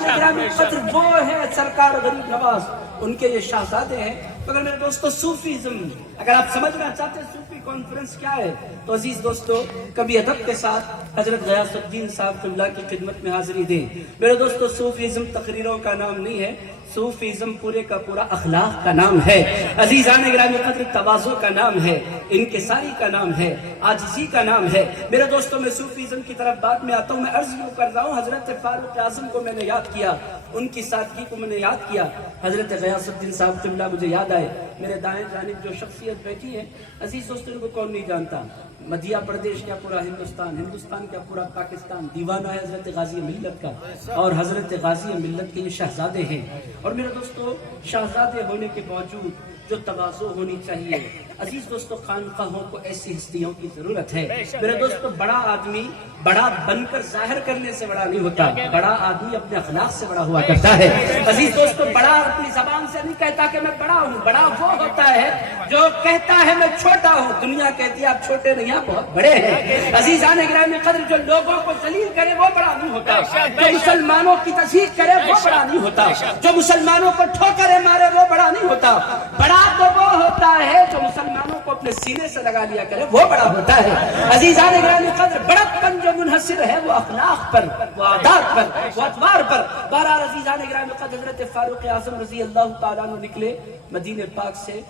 قدر وہ ہے سرکار غریب نواز، ان کے یہ شہزادے ہیں۔ مگر میرے دوستو صوفیزم اگر آپ سمجھنا چاہتے ہیں صوفی کانفرنس کیا ہے تو عزیز دوستو کبھی ادب کے ساتھ حضرت غیاث الدین صاحب اللہ کی خدمت میں حاضری دیں۔ میرے دوستو صوفیزم تقریروں کا نام نہیں ہے، صوفیزم پورے کا پورا اخلاق کا نام ہے، عزیزان گرامی قدر تواضع کا نام ہے، انکساری کا نام ہے، عاجزی کا نام ہے۔ میرے دوستو میں صوفیزم کی طرف بعد میں آتا ہوں، میں عرض یوں کر رہا ہوں حضرت فاروق اعظم کو میں نے یاد کیا، ان کی سادگی کو میں نے یاد کیا، حضرت غیاث الدین صاحب قبلہ مجھے یاد آئے۔ میرے دائیں جانب جو شخصیت بیٹھی ہے عزیز دوستو ان کو کون نہیں جانتا، مدھیہ پردیش کیا پورا ہندوستان، ہندوستان کیا پورا پاکستان دیوانہ ہے حضرت غازی ملت کا، اور حضرت غازی ملت کے یہ شہزادے ہیں۔ اور میرے دوستو شہزادے ہونے کے باوجود جو تواضع ہونی چاہیے، عزیز دوستو خانقاہوں کو ایسی ہستیوں کی ضرورت ہے۔ میرے دوستو بڑا آدمی بڑا بن کر ظاہر کرنے سے بڑا نہیں ہوتا، بڑا آدمی اپنے اخلاق سے بڑا ہوا کرتا ہے۔ عزیز دوستو بڑا اپنی زبان سے نہیں کہتا کہ میں بڑا ہوں، بڑا وہ ہوتا ہے جو کہتا ہے میں چھوٹا ہوں۔ دنیا کہتی ہے آپ چھوٹے نہیں، آپ بہت بڑے ہیں۔ عزیزان گرامی قدر جو لوگوں کو ذلیل کرے وہ بڑا نہیں ہوتا، جو مسلمانوں کی تصدیق کرے وہ بڑا نہیں ہوتا، جو مسلمانوں کو ٹھوکریں مارے وہ بڑا نہیں ہوتا۔ بڑا تو وہ ہوتا ہے جو مسلمانوں کو اپنے سینے سے لگا لیا کرے وہ بڑا ہوتا ہے۔ عزیزان گرامی قدر بڑکپن جو منحصر ہے وہ اخلاق پر، وہ عادات پر، وہ اطوار پر۔ بہرحال عزیزان گرامی قدر حضرت فاروق اعظم رضی اللہ تعالیٰ عنہ نکلے مدینہ پاک سے،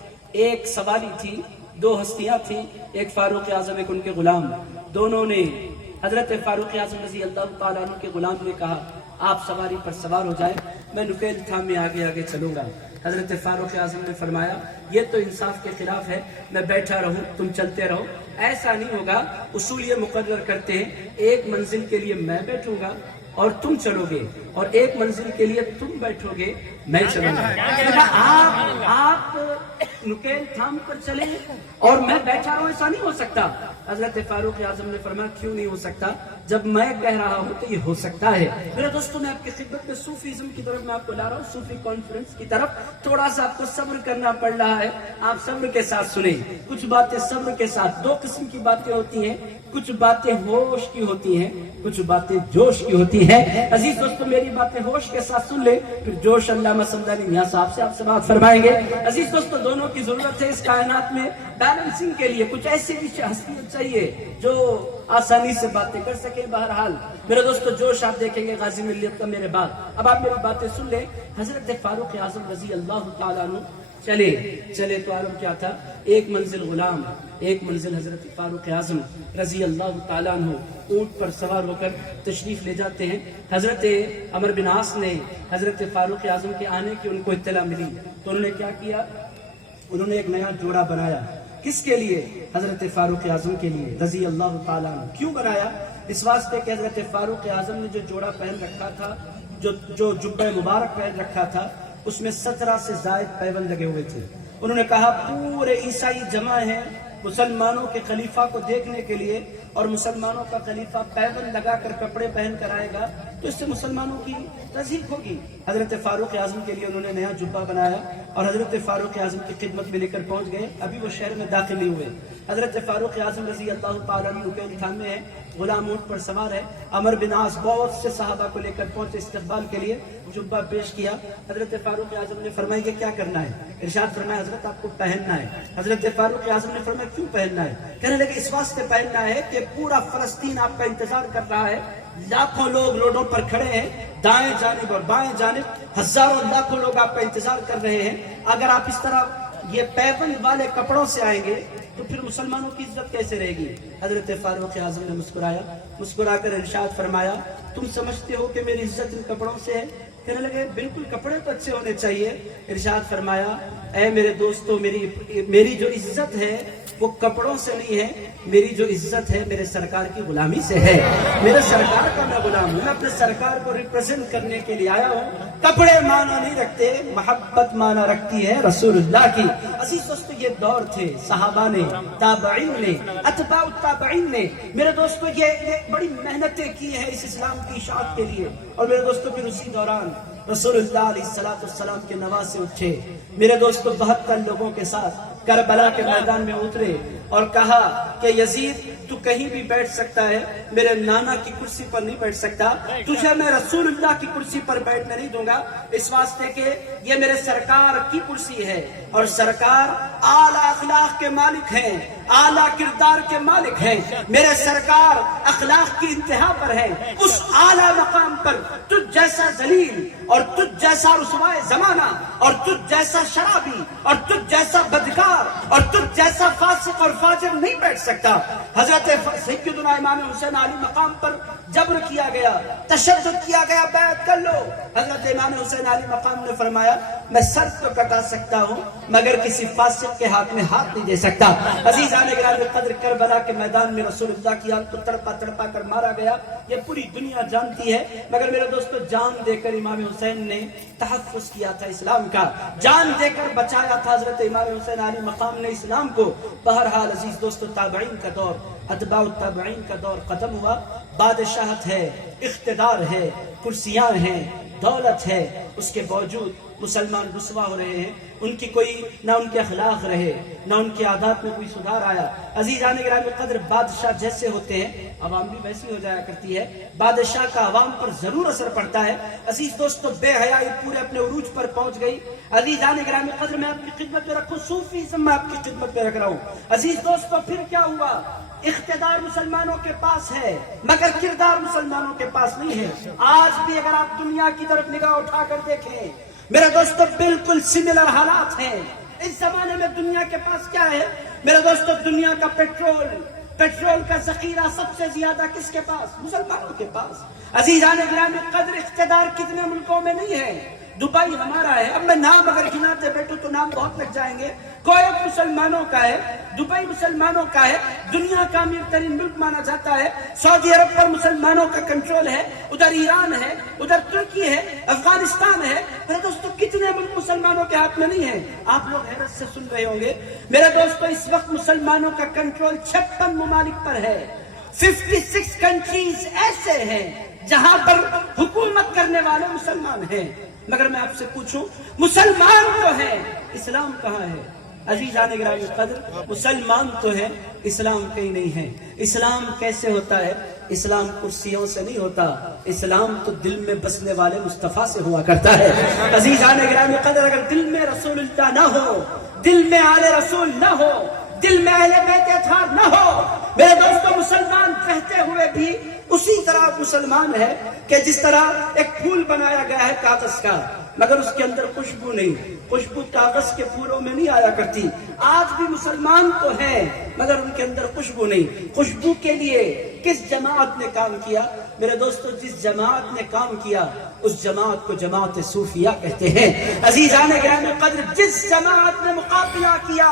ایک سواری تھی، دو ہستیاں تھیں، ایک فاروق اعظم ایک ان کے غلام، دونوں نے حضرت فاروق اعظم رضی اللہ تعالیٰ عنہ کے غلام نے کہا آپ سواری پر سوار ہو جائیں، میں نکیل تھامے آگے آگے چلوں گا۔ حضرت فاروق اعظم نے فرمایا یہ تو انصاف کے خلاف ہے، میں بیٹھا رہوں تم چلتے رہو، ایسا نہیں ہوگا۔ اصول یہ مقرر کرتے ہیں ایک منزل کے لیے میں بیٹھوں گا اور تم چلو گے، اور ایک منزل کے لیے تم بیٹھو گے میں چلوں گا۔ آپ نکیل تھام کر چلیں اور میں بیٹھا رہوں، ایسا نہیں ہو سکتا۔ حضرت فاروق اعظم نے فرمایا کیوں نہیں ہو سکتا، جب میں کہہ رہا ہوں تو یہ ہو سکتا ہے۔ میرے دوستوں میں آپ کی خدمت میں صوفیزم کی طرف میں آپ کو لا رہا ہوں، صوفی کانفرنس کی طرف۔ تھوڑا سا آپ کو صبر کرنا پڑ رہا ہے، آپ صبر کے ساتھ سنیں کچھ باتیں صبر کے ساتھ۔ دو قسم کی باتیں ہوتی ہیں، کچھ باتیں ہوش کی ہوتی ہیں، کچھ باتیں جوش کی ہوتی ہیں۔ عزیز دوستو میری باتیں ہوش کے ساتھ سن لیں، پھر جوش علامہ صمدانی میاں صاحب سے آپ سے بات فرمائیں گے۔ عزیز دوستو دونوں کی ضرورت ہے اس کائنات میں بیلنسنگ کے لیے، کچھ ایسی بھی ہستیاں چاہیے جو آسانی سے باتیں کر سکے۔ بہرحال میرے دوستو جوش آپ دیکھیں گے غازی ملیت کا میرے بعد۔ اب آپ میری باتیں سن لیں۔ حضرت فاروق اعظم رضی اللہ تعالیٰ عنہ چلے تو عالم کیا تھا، ایک منزل غلام، ایک منزل حضرت فاروق اعظم رضی اللہ تعالیٰ عنہ اونٹ پر سوار ہو کر تشریف لے جاتے ہیں۔ حضرت عمر بن عاص نے حضرت فاروق اعظم کے آنے کی ان کو اطلاع ملی تو انہوں نے کیا کیا، انہوں نے ایک نیا جوڑا بنایا۔ کس کے لیے؟ حضرت فاروق اعظم کے لیے رضی اللہ تعالیٰ عنہ۔ کیوں بنایا؟ اس واسطے کہ حضرت فاروق اعظم نے جو جوڑا پہن رکھا تھا، جو جبہ مبارک پہن رکھا تھا، اس میں 17 سے زائد پیوند لگے ہوئے تھے۔ انہوں نے کہا پورے عیسائی جمع ہیں مسلمانوں کے خلیفہ کو دیکھنے کے لیے، اور مسلمانوں کا خلیفہ پیوند لگا کر کپڑے پہن کر آئے گا تو اس سے مسلمانوں کی تصدیق ہوگی۔ حضرت فاروق اعظم کے لیے انہوں نے نیا جبہ بنایا اور حضرت فاروق اعظم کی خدمت میں لے کر پہنچ گئے۔ ابھی وہ شہر میں داخل نہیں ہوئے۔ حضرت فاروق اعظم رضی اللہ تعالیٰ عنہ نکیل تھامے ہیں، غلام اونٹ پر سوار ہے۔ عمر بن عاص بہت سے صحابہ کو لے کر پہنچے استقبال کے لیے، جبہ پیش کیا۔ حضرت فاروق اعظم نے فرمایا کہ کیا کرنا ہے؟ ارشاد فرمایا حضرت آپ کو پہننا ہے۔ حضرت فاروق اعظم نے فرمایا کیوں پہننا ہے؟ کہنے لگے اس واسطے پہننا ہے کہ پورا فلسطین آپ کا انتظار کر رہا ہے، لاکھوں لوگ روڈوں پر کھڑے ہیں، دائیں جانب اور بائیں جانب ہزاروں لاکھوں لوگ آپ کا انتظار کر رہے ہیں۔ اگر آپ اس طرح یہ پیوند والے کپڑوں سے آئیں گے تو پھر مسلمانوں کی عزت کیسے رہے گی؟ حضرت فاروق اعظم نے مسکرا کر ارشاد فرمایا تم سمجھتے ہو کہ میری عزت ان کپڑوں سے ہے؟ کہنے لگے بالکل کپڑے تو اچھے ہونے چاہیے۔ ارشاد فرمایا اے میرے دوستو میری جو عزت ہے وہ کپڑوں سے نہیں ہے، میری جو عزت ہے میرے سرکار کی غلامی سے ہے۔ میرے سرکار کا میں غلام ہوں، میں اپنے سرکار کو ریپرزینٹ کرنے کے لیے آیا ہوں۔ کپڑے معنی نہیں رکھتے، محبت معنی رکھتی ہے رسول اللہ کی۔ عزیز دوستو یہ دور تھے، صحابہ نے، تابعین نے، اتباع التابعین نے، میرے دوستو یہ بڑی محنتیں کی ہیں اس اسلام کی اشاعت کے لیے۔ اور میرے دوستو پھر اسی دوران رسول اللہ علیہ السلام کے نواسے اٹھے، میرے دوستو 72 لوگوں کے ساتھ کربلا کے میدان میں اترے اور کہا کہ یزید تو کہیں بھی بیٹھ سکتا ہے، میرے نانا کی کرسی پر نہیں بیٹھ سکتا، تجھے میں رسول اللہ کی کرسی پر بیٹھنے نہیں دوں گا، اس واسطے کہ یہ میرے سرکار کی کرسی ہے، اور سرکار اعلیٰ اخلاق کے مالک ہیں، اعلیٰ کردار کے مالک ہیں، میرے سرکار اخلاق کی انتہا پر ہے، اس اعلیٰ مقام پر تجھ جیسا ذلیل اور تجھ جیسا رسوائے زمانہ اور تجھ جیسا شرابی اور تجھ جیسا بدکار اور تجھ جیسا فاسق اور فاجر نہیں بیٹھ سکتا۔ حضرت سیدنا امام حسین علی مقام پر جبر کیا گیا، تشدد کیا گیا، بیعت کر لو۔ حضرت امام حسین علی مقام نے فرمایا میں سر تو کٹا سکتا ہوں مگر کسی فاسق کے ہاتھ میں ہاتھ نہیں دے سکتا۔ عزیزان گرامی قدر، کربلا کے میدان میں رسول اللہ کی آنکھ کو تڑپا تڑپا کر مارا گیا، یہ پوری دنیا جانتی ہے، مگر میرے دوستو جان دے کر امام حسین نے تحفظ کیا تھا اسلام کا، جان دے کر بچایا تھا حضرت امام حسین علی مقام نے اسلام کو۔ بہرحال عزیز دوستو، تابعین کا دور، اتباع التابعین کا دور ختم ہوا، بادشاہت ہے، اقتدار ہے، کرسیاں ہیں، دولت ہے، اس کے باوجود مسلمان رسوا ہو رہے ہیں، ان کی کوئی نہ ان کے اخلاق رہے، نہ ان کی عادات میں کوئی سدھار آیا۔ عزیزان گرامی قدر، بادشاہ جیسے ہوتے ہیں عوام بھی ویسی ہو جایا کرتی ہے، بادشاہ کا عوام پر ضرور اثر پڑتا ہے۔ عزیز دوستو، بے حیائی پورے اپنے عروج پر پہنچ گئی۔ عزیزان گرامی قدر، میں آپ کی خدمت میں رکھوں، صوفیزم میں آپ کی خدمت میں رکھ رہا ہوں۔ عزیز دوستو، پھر کیا ہوا؟ اقتدار مسلمانوں کے پاس ہے مگر کردار مسلمانوں کے پاس نہیں ہے۔ آج بھی اگر آپ دنیا کی طرف نگاہ اٹھا کر دیکھیں میرے دوستو، بالکل سملر حالات ہیں۔ اس زمانے میں دنیا کے پاس کیا ہے میرے دوستو؟ دنیا کا پیٹرول کا ذخیرہ سب سے زیادہ کس کے پاس؟ مسلمانوں کے پاس۔ عزیزان گرامی قدر، اقتدار کتنے ملکوں میں نہیں ہے؟ دبئی ہمارا ہے، اب میں نام اگر گناتے بیٹھوں تو نام بہت لگ جائیں گے۔ کویت مسلمانوں کا ہے، دبئی مسلمانوں کا ہے، دنیا کا امیر ترین ملک مانا جاتا ہے۔ سعودی عرب پر مسلمانوں کا کنٹرول ہے، ادھر ایران ہے، ادھر ترکی ہے، افغانستان ہے۔ میرے دوستو، کتنے ملک مسلمانوں کے ہاتھ میں نہیں ہے؟ آپ لوگ حیرت سے سن رہے ہوں گے میرے دوستو، اس وقت مسلمانوں کا کنٹرول 56 ممالک پر ہے۔ 56 کنٹریز ایسے ہیں جہاں پر حکومت کرنے والے مسلمان ہیں، مگر میں آپ سے پوچھوں مسلمان تو ہے، اسلام کہاں ہے؟ عزیزان گرامی قدر، مسلمان تو ہے، اسلام کہیں نہیں ہے۔ اسلام کیسے ہوتا ہے؟ اسلام کرسیوں سے نہیں ہوتا، اسلام تو دل میں بسنے والے مصطفیٰ سے ہوا کرتا ہے۔ عزیزان گرامی قدر، اگر دل میں رسول اللہ نہ ہو، دل میں آل رسول نہ ہو، دل میں اہل بیت اطہار نہ ہو، میرے دوستو، مسلمان کہتے ہوئے بھی اسی طرح مسلمان ہے کہ جس طرح ایک پھول بنایا گیا ہے کاغذ کا، مگر اس کے اندر خوشبو نہیں، خوشبو کاغذ کے پھولوں میں نہیں آیا کرتی۔ آج بھی مسلمان تو ہیں مگر ان کے اندر خوشبو نہیں۔ خوشبو کے لیے کس جماعت نے کام کیا؟ میرے دوستو، جس جماعت نے کام کیا اس جماعت کو جماعت صوفیہ کہتے ہیں۔ عزیزان گرامی قدر، جس جماعت نے مقابلہ کیا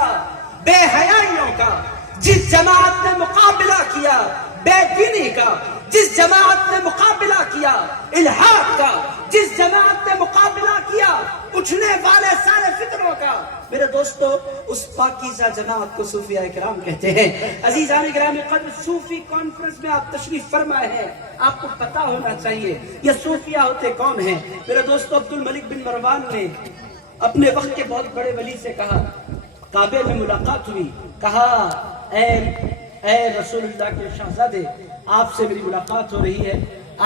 بے حیائیوں کا، جس جماعت نے مقابلہ کیا بے دینی کا، جس جماعت نے مقابلہ کیا الحاد کا، جس جماعت نے مقابلہ کیا اٹھنے والے سارے فتنوں کا، میرے دوستو، اس پاکیزہ جماعت کو صوفیہ کرام کہتے ہیں۔ عزیزان گرامی قدر، صوفی کانفرنس میں آپ تشریف فرمائے ہیں، آپ کو پتا ہونا چاہیے یہ صوفیہ ہوتے کون ہیں۔ میرے دوستو، عبد الملک بن مروان نے اپنے وقت کے بہت بڑے ولی سے کہا، کعبے میں ملاقات ہوئی، کہا اے رسول اللہ کے شہزادے، آپ سے میری ملاقات ہو رہی ہے،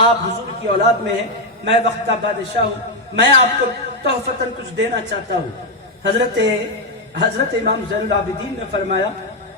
آپ حضور کی اولاد میں ہیں، میں وقت کا بادشاہ ہوں، میں آپ کو تحفتاً کچھ دینا چاہتا ہوں۔ حضرت امام زین العابدین نے فرمایا،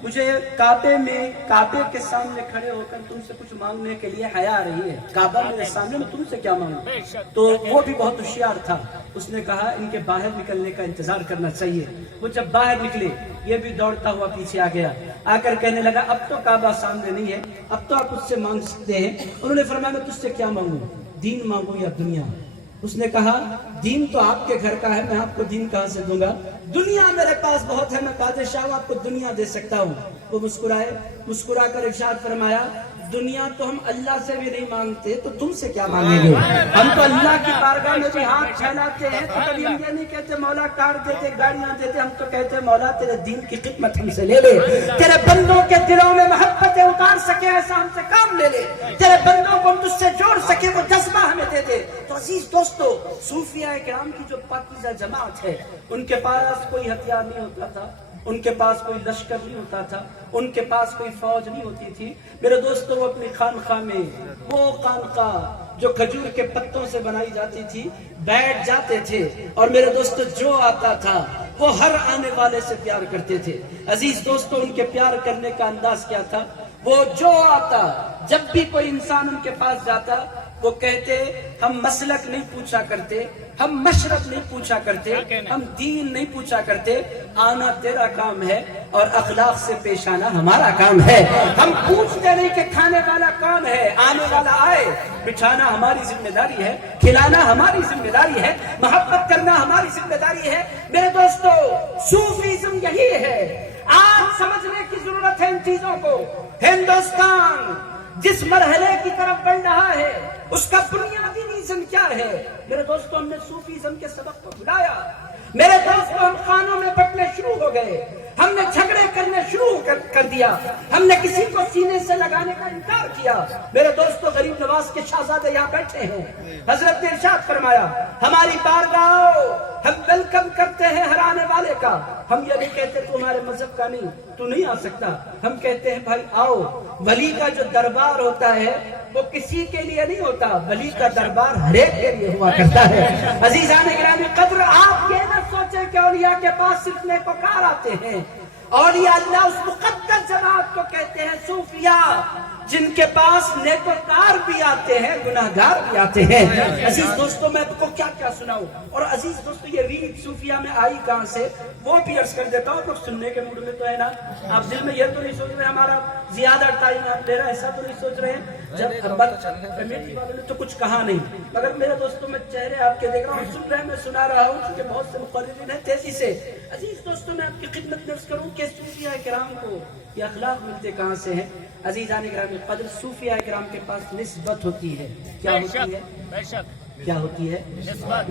مجھے کعبے کے سامنے کھڑے ہو کر تم سے کچھ مانگنے کے لیے حیا آ رہی ہے، کعبہ میرے سامنے، میں تم سے کیا مانگوں؟ تو وہ بھی بہت ہوشیار تھا، اس نے کہا ان کے باہر نکلنے کا انتظار کرنا چاہیے۔ وہ جب باہر نکلے، یہ بھی دوڑتا ہوا پیچھے آ گیا، آ کر کہنے لگا اب تو کعبہ سامنے نہیں ہے، اب تو آپ اس سے مانگ سکتے ہیں۔ انہوں نے فرمایا میں تجھ سے کیا مانگوں، دین مانگوں یا دنیا؟ اس نے کہا دین تو آپ کے گھر کا ہے، میں آپ کو دین کہاں سے دوں گا؟ دنیا میرے پاس بہت ہے، میں بادشاہ ہوں، آپ کو دنیا دے سکتا ہوں۔ وہ مسکرا کر ارشاد فرمایا، دنیا تو ہم اللہ سے بھی نہیں مانگتے، تو تم سے کیا مانگیں گے؟ ہم تو اللہ کی بارگاہ میں بھی ہاتھ پھیلاتے ہیں، تو کبھی ہم یہ نہیں کہتے مولا کار دیتے، گاڑیاں دیتے، ہم تو کہتے ہیں مولا تیرے دین کی خدمت ہم سے لے لے، تیرے بندوں کے دلوں میں محبتیں اتار سکے ایسا ہم سے کام لے لے، تیرے بندوں کو ہم تجھ سے جوڑ سکے وہ جذبہ ہمیں دے دے۔ تو عزیز دوستو، صوفیہ کرام کی جو پاکیزہ جماعت ہے، ان کے پاس کوئی ہتھیار نہیں ہوتا تھا، ان کے پاس کوئی لشکر نہیں ہوتا تھا، ان کے پاس کوئی فوج نہیں ہوتی تھی میرے دوستوں، وہ اپنی خانقاہ میں، وہ خانقاہ جو کھجور کے پتوں سے بنائی جاتی تھی، بیٹھ جاتے تھے اور میرے دوستوں جو آتا تھا وہ ہر آنے والے سے پیار کرتے تھے۔ عزیز دوستوں، ان کے پیار کرنے کا انداز کیا تھا؟ وہ جو آتا، جب بھی کوئی انسان ان کے پاس جاتا وہ کہتے ہم مسلک نہیں پوچھا کرتے، ہم مشرب نہیں پوچھا کرتے، ہم دین نہیں پوچھا کرتے، آنا تیرا کام ہے اور اخلاق سے پیش آنا ہمارا کام ہے۔ ہم پوچھتے نہیں کہ کھانے والا کون ہے، آنے والا آئے، بٹھانا ہماری ذمہ داری ہے، کھلانا ہماری ذمہ داری ہے، محبت کرنا ہماری ذمہ داری ہے۔ میرے دوستو، صوفیزم یہی ہے۔ آج سمجھنے کی ضرورت ہے ان چیزوں کو۔ ہندوستان جس مرحلے کی طرف بڑھ رہا ہے اس کا بنیادی ریزن کیا ہے؟ میرے دوستوں، ہم نے صوفیزم کے سبق کو بھلایا۔ میرے دوستوں، ہم خانوں میں بٹنے شروع ہو گئے، ہم نے جھگڑے کرنے شروع کر دیا، ہم نے کسی کو سینے سے لگانے کا انکار کیا۔ میرے دوستوں، غریب نواز کے شہزادے یہاں بیٹھے ہیں، حضرت نے ارشاد فرمایا ہماری بارگاہ ہم ویلکم کرتے ہیں ہر آنے والے کا۔ ہم یہ نہیں کہتے تو ہمارے مذہب کا نہیں، تو نہیں آ سکتا، ہم کہتے ہیں بھائی آؤ۔ ولی کا جو دربار ہوتا ہے وہ کسی کے لیے نہیں ہوتا، ولی کا دربار ہر ایک کے لیے ہوا کرتا ہے۔ عزیزان گرامی قدر، آپ یہ نہ سوچیں کہ اولیاء کے پاس صرف نیکوکار آتے ہیں۔ اولیاء اللہ اس مقدس جماعت کو کہتے ہیں صوفیاء، جن کے پاس نیکوکار بھی آتے ہیں، گناہگار بھی آتے ہیں۔ عزیز دوستوں، میں آپ کو کیا کیا سناؤں، اور عزیز دوستوں یہ ریت صوفیاء میں آئی کہاں سے وہ بھی عرض کر دیتا ہوں۔ کچھ سننے کے موڈ میں تو ہے نا، آپ دل میں یہ تو نہیں سوچ رہے ہمارا زیادہ ٹائم آپ لے رہا ہے، ایسا تو نہیں سوچ رہے ہیں؟ جب کمیٹی والوں نے تو کچھ کہا نہیں، مگر میرے دوستوں میں چہرے آپ کے دیکھ رہا ہوں، سن رہے ہیں، میں سنا رہا ہوں کیونکہ بہت سے مقررین ہیں تیزی سے۔ عزیز دوستوں، میں آپ کی خدمت میں عرض کروں کہ صوفیاء کرام کو یہ اخلاق ملتے کہاں سے ہیں؟ عزیزان گرامی قدر، صوفیاء کرام کے پاس نسبت ہوتی ہے۔ کیا ہوتی ہے؟ کیا ہوتی ہے؟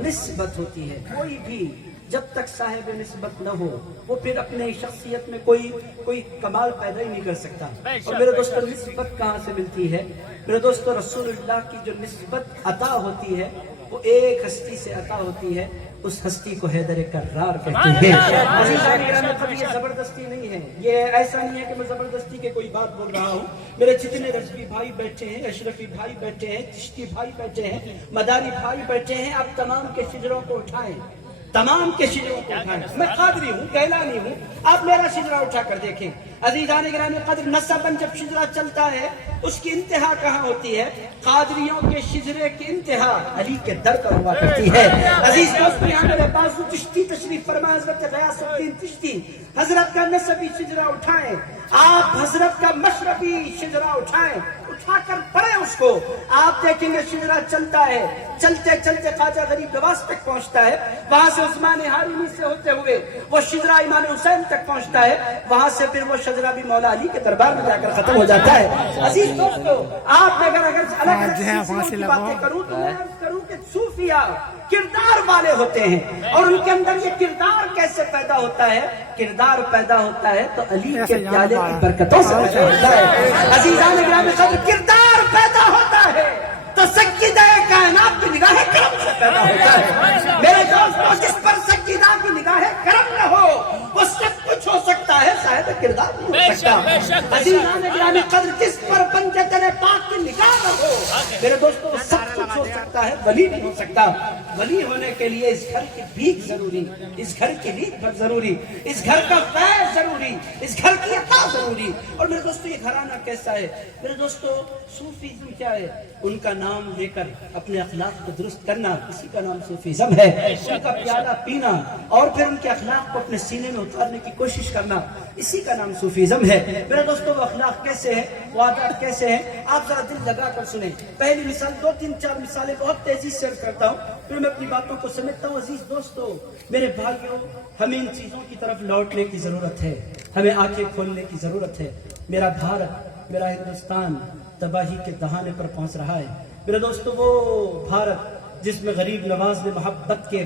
نسبت ہوتی ہے۔ کوئی بھی جب تک صاحب نسبت نہ ہو وہ پھر اپنے شخصیت میں کوئی کمال پیدا ہی نہیں کر سکتا۔ اور میرے دوستوں، نسبت کہاں سے ملتی ہے؟ میرے دوستوں، رسول اللہ کی جو نسبت عطا ہوتی ہے وہ ایک ہستی سے عطا ہوتی ہے، اس ہستی کو حیدر کرار کہتے ہیں۔ عزیزان گرامی قدر، یہ زبردستی نہیں ہے، یہ ایسا نہیں ہے کہ میں زبردستی کے کوئی بات بول رہا ہوں۔ میرے جتنے رضوی بھائی بیٹھے ہیں، اشرفی بھائی بیٹھے ہیں، چشتی بھائی بیٹھے ہیں، مداری بھائی بیٹھے ہیں، آپ تمام کے شجروں کو اٹھائیں، تمام کے شجروں کو اٹھائیں۔ میں قادری ہوں، گیلانی ہوں، آپ میرا شجرہ اٹھا کر دیکھیں۔ عزیزان گرامی قدر، نسباً جب شجرہ چلتا ہے اس کی انتہا کہاں ہوتی ہے؟ قادریوں کے شجرے کی انتہا علی کے در پر ہوا کرتی ہے۔ عزیز دوست، یہاں میرے بازو چشتی تشریف فرما، حضرت غیاث الدین چشتی، حضرت کا نسبی شجرہ اٹھائیں، آپ حضرت کا مشربی شجرہ اٹھائیں، اٹھا کر پڑھیں اس کو، آپ دیکھیں گے شجرہ چلتا ہے، چلتے چلتے خواجہ غریب نواز تک پہنچتا ہے، وہاں سے عثمان حاریمی سے ہوتے ہوئے وہ شجرہ امام حسین تک پہنچتا ہے، وہاں سے پھر وہ شجرہ بھی مولا علی کے دربار میں جا کر ختم ہو جاتا ہے۔ عزیز دوستو، آپ اگر الگ الگ کی باتیں کروں تو میں عرض کروں کہ صوفیاء کردار والے ہوتے ہیں، اور ان کے اندر یہ کردار کیسے پیدا ہوتا ہے؟ کردار پیدا ہوتا ہے تو علی کے پیالے کی برکتوں سے پیدا ہوتا ہے۔ عزیزان گرامی قدر، کردار پیدا ہوتا ہے تو سیدہ کائنات کی نگاہ کرم سے پیدا ہوتا ہے۔ میرے دوستوں، جس پر سیدہ کی نگاہ کرم نہ ہو وہ سب کچھ ہو سکتا ہے، صاحب کردار نہیں ہو سکتا۔ عزیزان گرامی قدر، جس پر بندے دل پاک کی نگاہ نہ ہو میرے دوستوں وہ سب کچھ ہو سکتا ہے، ولی نہیں ہو سکتا۔ ولی ہونے کے لیے اس گھر کی بھیک ضروری، اس گھر کی بھیک بہت ضروری، اس گھر کا فیض ضروری، اس گھر کی عطا ضروری۔ اور میرے دوستوں، یہ گھرانہ کیسا ہے؟ میرے دوستوں، صوفیزم کیا ہے؟ ان کا نام لے کر اپنے اخلاق کو درست کرنا، اسی کا نام صوفیزم ہے۔ ان کا پیالہ پینا اور پھر ان کے اخلاق کو اپنے سینے میں اتارنے کی کوشش کرنا، اسی کا نام صوفیزم ہے۔ میرے دوستوں، وہ اخلاق کیسے ہیں، وہ عادات کیسے ہیں، آپ ذرا دل لگا کر سنیں۔ پہلی مثال، 2-3-4 مثالیں بہت تیزی سے کرتا ہوں، پھر میں اپنی باتوں کو سمیٹتا ہوں۔ عزیز دوستو، میرے بھائیوں، ہمیں ان چیزوں کی طرف لوٹنے کی ضرورت ہے، ہمیں آنکھیں کھولنے کی ضرورت ہے۔ میرا بھارت، میرا ہندوستان تباہی کے دہانے پر پہنچ رہا ہے۔ میرے دوستو، وہ بھارت جس میں غریب نواز نے محبت کے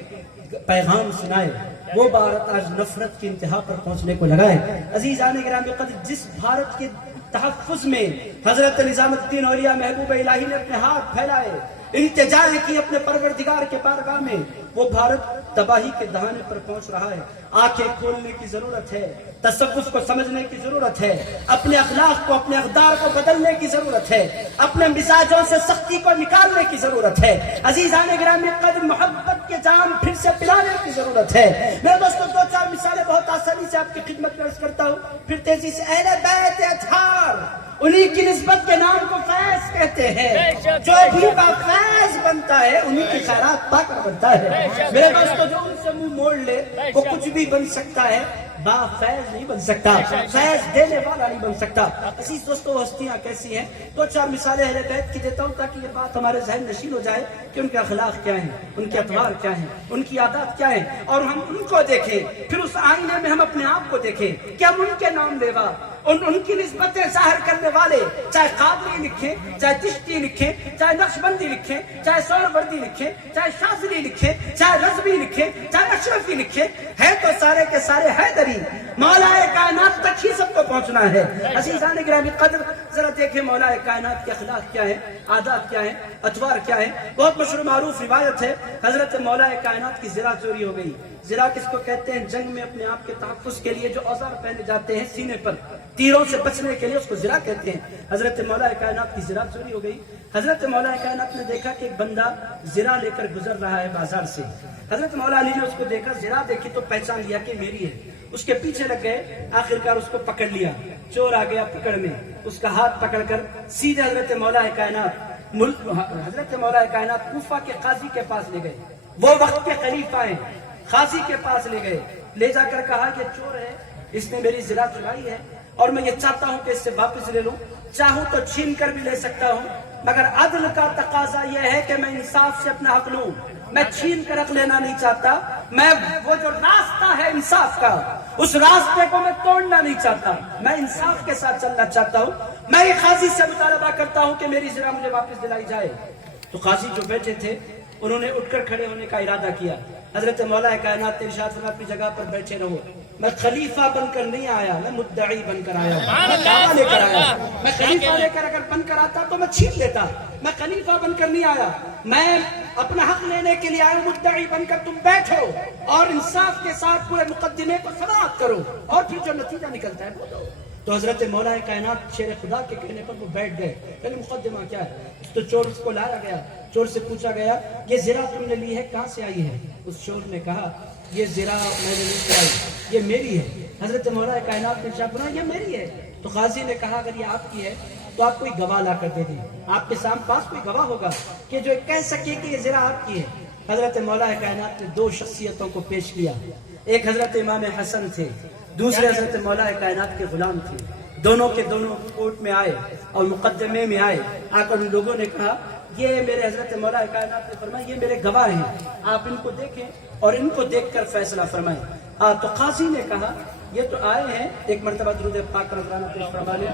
پیغام سنائے، وہ بھارت آج نفرت کی انتہا پر پہنچنے کو لگا ہے۔ عزیزان گرامی قدر، جس بھارت کے تحفظ میں حضرت نظام الدین اولیاء محبوب الہی نے اپنے ہاتھ پھیلائے، التجائیں کی اپنے پروردگار کے بارگاہ میں. وہ بھارت تباہی کے دہانے پر پہنچ رہا ہے. آنکھیں کھولنے کی ضرورت ہے, تصوف کو سمجھنے کی ضرورت ہے, اپنے اخلاق کو, اپنے اقدار کو بدلنے کی ضرورت ہے, اپنے مزاجوں سے سختی کو نکالنے کی ضرورت ہے. عزیزان گرامی قدر, محبت کے جام پھر سے پلانے کی ضرورت ہے. میرے دوستوں, دو چار مثالیں بہت آسانی سے آپ کی خدمت میں عرض کرتا ہوں, پھر تیزی سے. اہل بیت اطہار, انہی کی نسبت کے نام کو فیض کہتے ہیں. جو بھی فیض بنتا ہے انہی کی خیرات پا کر بنتا ہے. میرے دوستوں, جو ان سے منہ موڑ لے وہ کچھ بھی بن سکتا ہے, با فیض نہیں بن سکتا, فیض دینے والا نہیں بن سکتا. عزیز دوستو, ہستیاں کیسی ہیں؟ دو چار مثالیں اہل بیت کی دیتا ہوں تاکہ یہ بات ہمارے ذہن نشین ہو جائے کہ ان کے اخلاق کیا ہیں, ان کے اطوار کیا ہیں, ان کی عادات کیا ہیں, اور ہم ان کو دیکھیں. پھر اس آئینے میں ہم اپنے آپ کو دیکھیں کہ ہم ان کے نام لیوا, ان کی نسبتیں ظاہر کرنے والے, چاہے قادری لکھیں, چاہے چشتی لکھیں, چاہے نقشبندی لکھیں, چاہے سہروردی لکھیں, چاہے شاذلی لکھیں, چاہے رضوی لکھیں, چاہے اشرفی لکھیں, ہے تو سارے کے سارے حیدری. مولا کائنات تک ہی سب کو پہنچنا ہے. عزیزان گرامی قدر, ذرا دیکھیں مولا کائنات کے اخلاق کیا ہے, عادات کیا ہیں, اطوار کیا ہیں. بہت مشہور معروف روایت ہے, حضرت مولا کائنات کی زرہ چوری ہو گئی. زرہ کس کو کہتے ہیں؟ جنگ میں اپنے آپ کے تحفظ کے لیے جو اوزار پہنے جاتے ہیں سینے پر, تیروں سے بچنے کے لیے, اس کو زرہ کہتے ہیں. حضرت مولا کائنات کی زرہ چوری ہو گئی. حضرت مولا کائنات نے دیکھا کہ ایک بندہ زرہ لے کر گزر رہا ہے بازار سے. حضرت مولا علی نے اس کو دیکھا, زرہ دیکھی تو پہچان لیا کہ میری ہے. اس کے پیچھے لگ گئے, آخرکار اس کو پکڑ لیا. چور آ گیا پکڑ میں, اس کا ہاتھ پکڑ کر سیدھے حضرت مولا کائنات کوفہ کے قاضی کے پاس لے گئے. وہ وقت کے خلیفہ ہیں, قاضی کے پاس لے گئے. لے جا کر کہا کہ چور ہے, اس نے میری زرہ چرائی ہے اور میں یہ چاہتا ہوں کہ اس سے واپس لے لوں. چاہوں تو چھین کر بھی لے سکتا ہوں, مگر عدل کا تقاضا یہ ہے کہ میں انصاف سے اپنا حق لوں. میں چھین کر حق لینا نہیں چاہتا. میں وہ جو راستہ ہے انصاف کا, اس راستے کو میں توڑنا نہیں چاہتا. میں انصاف کے ساتھ چلنا چاہتا ہوں. میں یہ قاضی سے مطالبہ کرتا ہوں کہ میری زرہ مجھے واپس دلائی جائے. تو قاضی جو بیٹھے تھے انہوں نے اٹھ کر کھڑے ہونے کا ارادہ کیا. حضرت مولا کائنات نے ارشاد فرمایا, اپنی جگہ پر بیٹھے رہو. میں خلیفہ بن کر نہیں آیا, میں مدعی بن کر آیا ہوں. میں دعویٰ لے کر آیا. میں خلیفہ لے کر اگر بن کر آتا تو میں چھین لیتا. میں خلیفہ بن کر نہیں آیا, میں اپنا حق لینے کے لیے آیا ہوں. مدعی بن کر تم بیٹھو اور انصاف کے ساتھ پورے مقدمے کو سماعت کرو, اور پھر جو نتیجہ نکلتا ہے بولو. تو حضرت مولا کائنات شیر خدا کے کہنے پر وہ بیٹھ گئے. پہلے مقدمہ کیا ہے؟ تو چور اس کو لایا گیا. چور سے پوچھا گیا, یہ زرہ تم نے لی ہے کہاں سے آئی ہے؟ اس چور نے کہا, یہ زرہ میں نے نہیں چرائی, یہ میری ہے. حضرت مولا کائنات نے کہا, یہ میری ہے. تو قاضی نے کہا, اگر یہ آپ کی ہے تو آپ کوئی گواہ لا کر دے دیں. آپ کے سامنے پاس کوئی گواہ ہوگا کہ جو کہہ سکے کہ یہ زرہ آپ کی ہے. حضرت مولا کائنات نے دو شخصیتوں کو پیش کیا. ایک حضرت امام حسن تھے, دوسرے حضرت مولا کائنات کے غلام تھے. دونوں کے دونوں کورٹ میں آئے اور مقدمے میں آئے. آ کر ان لوگوں نے کہا, یہ میرے حضرت مولا کائنات نے فرمایا, یہ میرے گواہ ہیں, آپ ان کو دیکھیں اور ان کو دیکھ کر فیصلہ فرمائیں. تو قاضی نے کہا, یہ تو آئے ہیں, ایک مرتبہ درود پاک کا نذرانہ پیش فرما لیں.